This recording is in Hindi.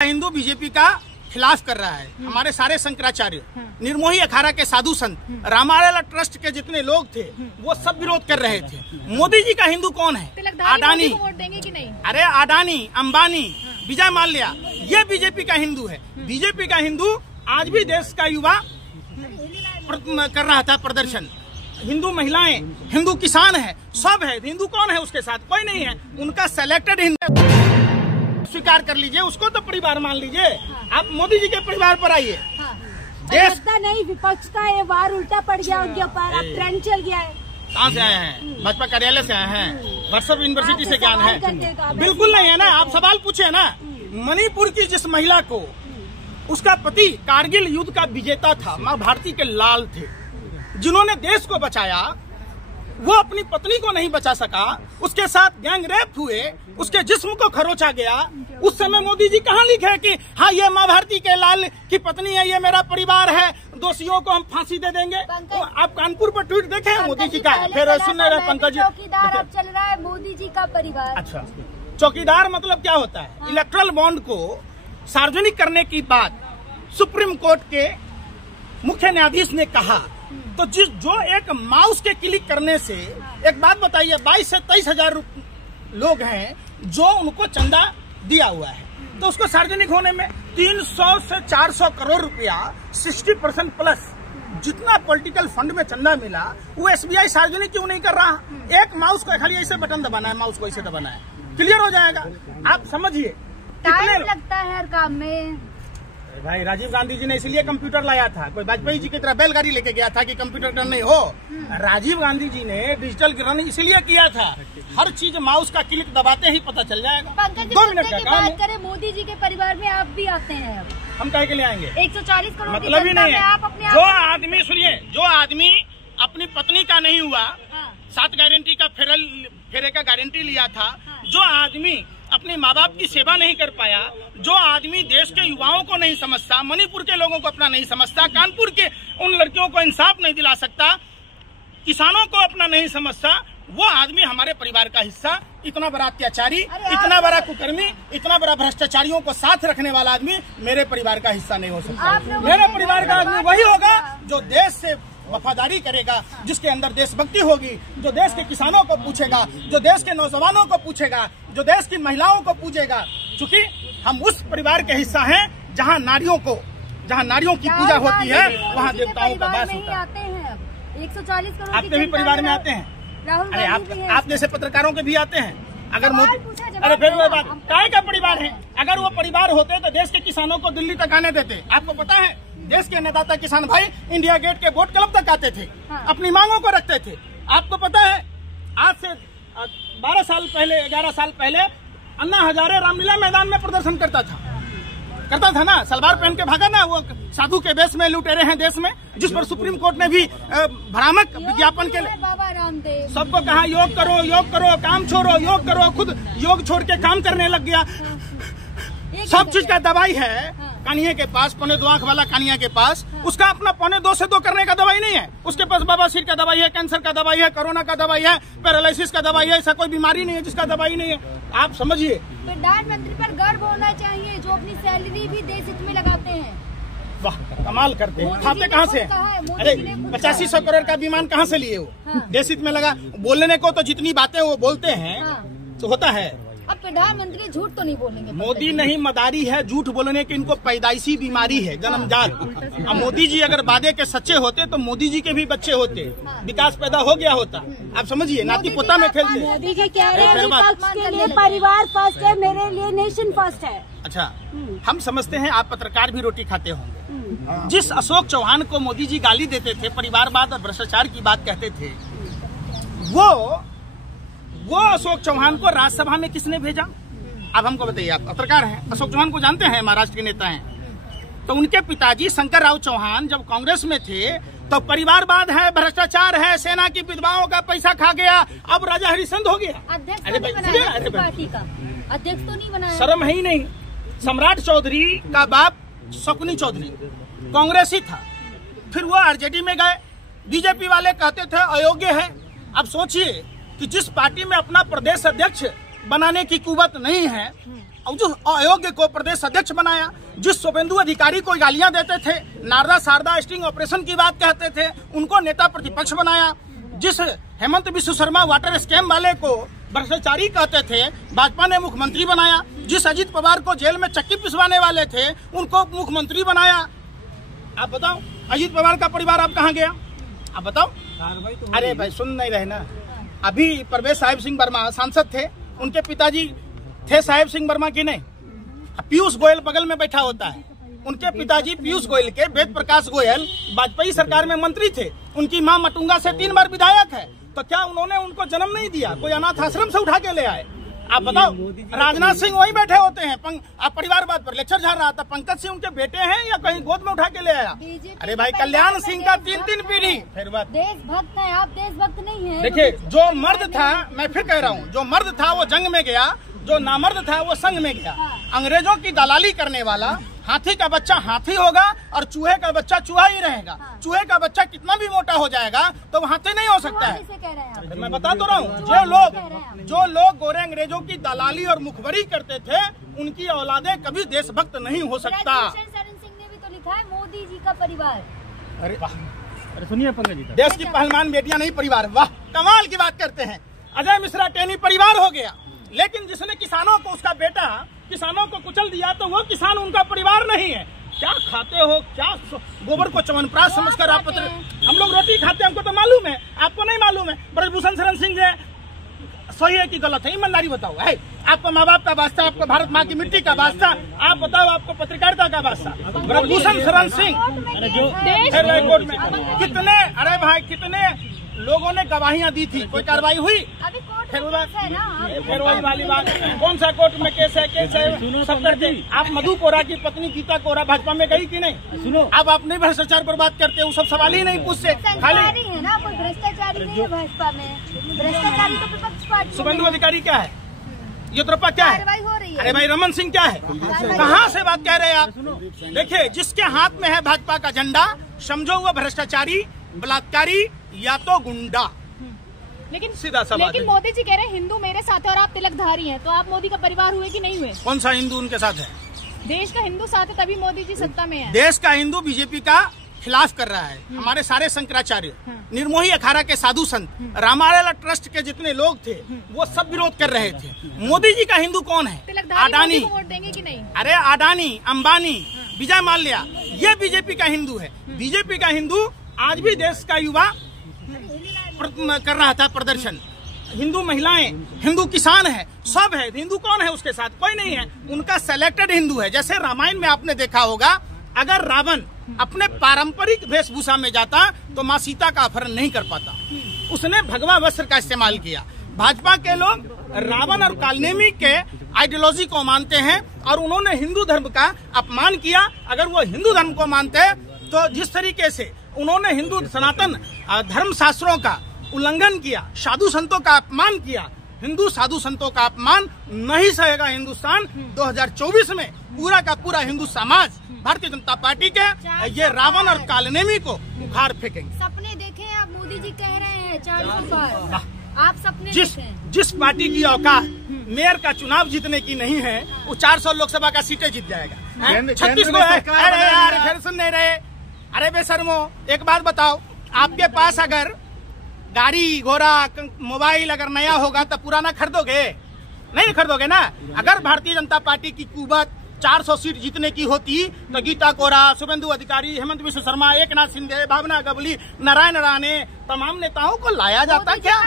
हिंदू बीजेपी का खिलाफ कर रहा है। हमारे सारे शंकराचार्य, निर्मोही अखाड़ा के साधु संत, रामालला ट्रस्ट के जितने लोग थे वो सब विरोध कर रहे थे। मोदी जी का हिंदू कौन है? अडानी, वोट देंगे कि नहीं? अरे अडानी, अंबानी, विजय माल्या, ये बीजेपी का हिंदू है। बीजेपी का हिंदू आज भी देश का युवा कर रहा था प्रदर्शन। हिंदू महिलाएं, हिंदू किसान है, सब है। हिंदू कौन है उसके साथ? कोई नहीं है। उनका सेलेक्टेड हिंदू स्वीकार कर लीजिए, उसको तो परिवार मान लीजिए। आप मोदी जी के परिवार पर आइए। देश नहीं, विपक्ष का ये वार उल्टा पड़ गया उनके ऊपर, अब ट्रेंड चल गया है। कहाँ से आए हैं? भाजपा कार्यालय से आए हैं? वर्षा यूनिवर्सिटी से ज्ञान है? बिल्कुल नहीं है ना। आप सवाल पूछे ना। मणिपुर की जिस महिला को उसका पति कारगिल युद्ध का विजेता था, माँ भारती के लाल थे, जिन्होंने देश को बचाया, वो अपनी पत्नी को नहीं बचा सका, उसके साथ गैंग रेप हुए, उसके जिस्म को खरोचा गया। उस समय मोदी जी कहाँ लिखे कि हाँ ये माँ भारती के लाल की पत्नी है, ये मेरा परिवार है, दोषियों को हम फांसी दे देंगे। तो आप कानपुर पर ट्वीट देखे हैं मोदी जी का? फिर सुन रहे पंकज जी, चौकीदार अब चल रहा है मोदी जी का परिवार। अच्छा, चौकीदार मतलब क्या होता है? हाँ। इलेक्ट्रल बॉन्ड को सार्वजनिक करने की बात सुप्रीम कोर्ट के मुख्य न्यायाधीश ने कहा, तो जो एक माउस के क्लिक करने से, एक बात बताइए, 22 से 23 हजार लोग हैं जो उनको चंदा दिया हुआ है, तो उसको सार्वजनिक होने में 300 से 400 करोड़ रुपया, 60% प्लस जितना पॉलिटिकल फंड में चंदा मिला, वो एसबीआई सार्वजनिक क्यों नहीं कर रहा? एक माउस को खाली ऐसे बटन दबाना है, माउस को ऐसे दबाना है, क्लियर हो जाएगा। आप समझिए टाइम लगता है हर काम में। भाई राजीव गांधी जी ने इसलिए कंप्यूटर लाया था, कोई वाजपेयी जी की तरह बैलगाड़ी लेके गया था कि कंप्यूटर ग्रहण नहीं हो। राजीव गांधी जी ने डिजिटल ग्रहण इसलिए किया था, हर चीज माउस का क्लिक दबाते ही पता चल जाएगा। 2 मिनट का काम है। मोदी जी के परिवार में आप भी आते हैं, हम काहे के लिए आएंगे? 140 करोड़ मतलब ही नहीं है। जो आदमी, सुनिए, जो आदमी अपनी पत्नी का नहीं हुआ, 7 गारंटी का फेरे का गारंटी लिया था, जो आदमी अपने माँ बाप की सेवा नहीं कर पाया, जो आदमी देश के युवाओं को नहीं समझता, मणिपुर के लोगों को अपना नहीं समझता, कानपुर के उन लड़कियों को इंसाफ नहीं दिला सकता, किसानों को अपना नहीं समझता, वो आदमी हमारे परिवार का हिस्सा। इतना बड़ा अत्याचारी, इतना बड़ा कुकर्मी, इतना बड़ा भ्रष्टाचारियों को साथ रखने वाला आदमी मेरे परिवार का हिस्सा नहीं हो सकता। मेरे परिवार का आदमी वही होगा जो देश से वफादारी करेगा, जिसके अंदर देशभक्ति होगी, जो देश के किसानों को पूछेगा, जो देश के नौजवानों को पूछेगा, जो देश की महिलाओं को पूछेगा। चूंकि हम उस परिवार के हिस्सा हैं जहां नारियों की पूजा होती है, वहां देवताओं का वास होता है। 140 करोड़ आपके भी परिवार में आते हैं? अरे आप जैसे पत्रकारों के भी आते हैं। अगर मोदी, अरे फिर वो बात काय का परिवार है? अगर वो परिवार होते तो देश के किसानों को दिल्ली तक आने देते। आपको पता है, देश के अन्नदाता किसान भाई इंडिया गेट के बोट क्लब तक आते थे, अपनी मांगों को रखते थे। आपको पता है, आज से 12 साल पहले, 11 साल पहले अन्ना हजारे रामलीला मैदान में प्रदर्शन करता था ना, सलवार पहन के भागा ना, वो साधु के वेश में लुटेरे हैं देश में, जिस पर सुप्रीम कोर्ट ने भी भ्रामक विज्ञापन के बाबा रामदेव सबको कहा योग करो, काम छोड़ो, योग करो। खुद योग छोड़ के काम करने लग गया। सब चीज का दवाई है कानिया के पास, 2.25 आंख वाला कानिया के पास, उसका अपना 2.25 से 2 करने का दवाई नहीं है। उसके पास बवासीर का दवाई है, कैंसर का दवाई है, कोरोना का दवाई है, पैरालिसिस का दवाई है। ऐसा कोई बीमारी नहीं है जिसका दवाई नहीं है। आप समझिए, प्रधानमंत्री पर गर्व होना चाहिए जो अपनी सैलरी भी देश हित में लगाते हैं। वाह, कमाल करते हैं। खाते कहाँ से? अरे 8500 करोड़ का विमान कहाँ से लिए वो? देश हित में लगा। बोलने को तो जितनी बातें वो बोलते हैं तो होता है। अब प्रधानमंत्री झूठ तो नहीं बोलेंगे। मोदी नहीं मदारी है, झूठ बोलने की इनको पैदाइशी बीमारी है, जन्मजात। अब मोदी जी अगर वादे के सच्चे होते तो मोदी जी के भी बच्चे होते, विकास पैदा हो गया होता। आप समझिए, नाती पोता में खेलते। मोदी जी कह रहे हैं विपक्ष के लिए परिवार फर्स्ट है, मेरे लिए नेशन फर्स्ट है। अच्छा, हम समझते हैं आप पत्रकार भी रोटी खाते होंगे। जिस अशोक चौहान को मोदी जी गाली देते थे, परिवारवाद और भ्रष्टाचार की बात कहते थे, वो अशोक चौहान को राज्यसभा में किसने भेजा? अब हमको बताइए, आप पत्रकार हैं, अशोक चौहान को जानते हैं, महाराष्ट्र के नेता हैं। तो उनके पिताजी शंकर राव चौहान जब कांग्रेस में थे तो परिवारवाद है, भ्रष्टाचार है, सेना की विधवाओं का पैसा खा गया, अब राजा हरिश्चंद हो गया। अध्यक्ष तो नहीं बनाया। शर्म है ही नहीं। सम्राट चौधरी का बाप शकुनी चौधरी कांग्रेसी था, फिर वो आरजेडी में गए। बीजेपी वाले कहते थे अयोग्य है। अब सोचिए कि जिस पार्टी में अपना प्रदेश अध्यक्ष बनाने की कुवत नहीं है और जो अयोग्य को प्रदेश अध्यक्ष बनाया, जिस शुभेंदु अधिकारी को गालियां देते थे, नारदा शारदा स्टिंग ऑपरेशन की बात कहते थे, उनको नेता प्रतिपक्ष बनाया, जिस हेमंत बिश्व शर्मा वाटर स्कैम वाले को भ्रष्टाचारी कहते थे, भाजपा ने मुख्यमंत्री बनाया, जिस अजीत पवार को जेल में चक्की पिसवाने वाले थे उनको मुख्यमंत्री बनाया। आप बताओ अजीत पवार का परिवार आप कहाँ गया? आप बताओ। अरे भाई सुन नहीं रहे ना। अभी परवेश साहिब सिंह वर्मा सांसद थे, उनके पिताजी थे साहिब सिंह वर्मा की नहीं, पीयूष गोयल बगल में बैठा होता है। उनके पिताजी पीयूष गोयल के वेद प्रकाश गोयल वाजपेयी सरकार में मंत्री थे, उनकी मां मटुंगा से 3 बार विधायक है। तो क्या उन्होंने उनको जन्म नहीं दिया? कोई अनाथ आश्रम से उठा के ले आए? आप बताओ। राजनाथ सिंह वहीं बैठे होते हैं, आप परिवारवाद पर लेक्चर झाड़ रहा था। पंकज सिंह उनके बेटे हैं या कहीं गोद में उठा के ले आया? अरे भाई कल्याण सिंह का 3 पीढ़ी। फिर बात देशभक्त है, आप देशभक्त नहीं है। देखिए जो मर्द था, मैं फिर कह रहा हूँ, जो मर्द था वो जंग में गया, जो नामर्द था वो संग में गया। अंग्रेजों की दलाली करने वाला हाथी का बच्चा हाथी होगा और चूहे का बच्चा चूहा ही रहेगा। चूहे का बच्चा कितना भी मोटा हो जाएगा तो वो हाथी नहीं हो सकता है। मैं बता तो रहा हूँ, जो लोग गोरे अंग्रेजों की दलाली और मुखबरी करते थे उनकी औलादे कभी देशभक्त नहीं हो सकता। शरण सिंह ने भी तो लिखा है मोदी जी का परिवार। अरे वाह, अरे सुनिए पंकज जी, देश की पहलवान बेटियां नहीं परिवार। वाह कमाल की बात करते हैं। अजय मिश्रा टेनी परिवार हो गया, लेकिन जिसने किसानों को, उसका बेटा किसानों को कुचल दिया तो वो किसान उनका परिवार नहीं है। क्या खाते हो? क्या गोबर को च्यवनप्राश समझकर आप हम लोग रोटी खाते हैं, हमको तो मालूम है, आपको नहीं मालूम है। ब्रजभूषण शरण सिंह जी सही है कि गलत है? ईमानदारी बताओ। है आपको माँ बाप का वास्ता, आपको भारत माँ की मिट्टी का वास्ता, आप बताओ आपको पत्रकारिता का वास्ता। ब्रजभूषण शरण सिंह कोर्ट में कितने, अरे भाई कितने लोगों ने गवाहियां दी थी, कोई कार्रवाई हुई? फिर वही वाली बात, कौन सा कोर्ट में केस है? सब करते। आप मधु कोरा की पत्नी गीता कोरा भाजपा में गई कि नहीं? सुनो, अब आप नहीं भ्रष्टाचार पर बात करते, वो सब सवाल ही नहीं पूछते। खाली है ना, कोई भ्रष्टाचारी नहीं है भाजपा में। भ्रष्टाचारी तो विपक्ष पार्टी। शुभेंदु अधिकारी क्या है? येद्रप्पा क्या है? अरे भाई रमन सिंह क्या है? कहाँ से बात कह रहे हैं आप? देखिए जिसके हाथ में है भाजपा का झंडा, समझो वो भ्रष्टाचारी, बलात्कारी या तो गुंडा। लेकिन सीधा सा बात है। मोदी जी कह रहे हैं हिंदू मेरे साथ है और आप तिलकधारी हैं, तो आप मोदी का परिवार हुए कि नहीं हुए? कौन सा हिंदू उनके साथ है? देश का हिंदू साथ है तभी मोदी जी सत्ता में है। देश का हिंदू बीजेपी का खिलाफ कर रहा है। हमारे सारे शंकराचार्य, निर्मोही अखाड़ा के साधु संत, रामालला ट्रस्ट के जितने लोग थे वो सब विरोध कर रहे थे। मोदी जी का हिंदू कौन है? अडानी। वोट देंगे कि नहीं? अरे अडानी, अंबानी, विजय माल्या, ये बीजेपी का हिंदू है। बीजेपी का हिंदू आज भी देश का युवा कर रहा था प्रदर्शन। हिंदू महिलाएं, हिंदू किसान है, सब है। हिंदू कौन है उसके साथ? कोई नहीं है। उनका सेलेक्टेड हिंदू है। जैसे रामायण में आपने देखा होगा, अगर रावण अपने पारंपरिक वेशभूषा में जाता तो माँ सीता का अपहरण नहीं कर पाता। उसने भगवा वस्त्र का इस्तेमाल किया। भाजपा के लोग रावण और कालनेमी के आइडियोलॉजी को मानते हैं और उन्होंने हिंदू धर्म का अपमान किया। अगर वो हिंदू धर्म को मानते तो जिस तरीके से उन्होंने हिंदू सनातन धर्म शास्त्रों का उल्लंघन किया, साधु संतों का अपमान किया, हिंदू साधु संतों का अपमान नहीं सहेगा हिंदुस्तान। 2024 में पूरा का पूरा हिंदू समाज भारतीय जनता पार्टी के ये रावण और कालनेमी को उखाड़ फेंकेंगे। सपने देखे आप, मोदी जी कह रहे हैं 400 बार, आप सपने जिस पार्टी की औकात मेयर का चुनाव जीतने की नहीं है, वो 400 लोकसभा का सीटें जीत जाएगा। 36 को है। अरे यार फिर सुन नहीं रहे। अरे बेशर्मो, एक बात बताओ, आपके पास अगर गाड़ी घोड़ा मोबाइल अगर नया होगा तो पुराना खरीदोगे? नहीं खरीदोगे ना। अगर भारतीय जनता पार्टी की कुवत 400 सीट जीतने की होती तो गीता कोरा, शुभेंदु अधिकारी, हेमंत बिश्व शर्मा, एकनाथ शिंदे, भावना गवली, नारायण राणे, तमाम नेताओं को लाया जाता क्या?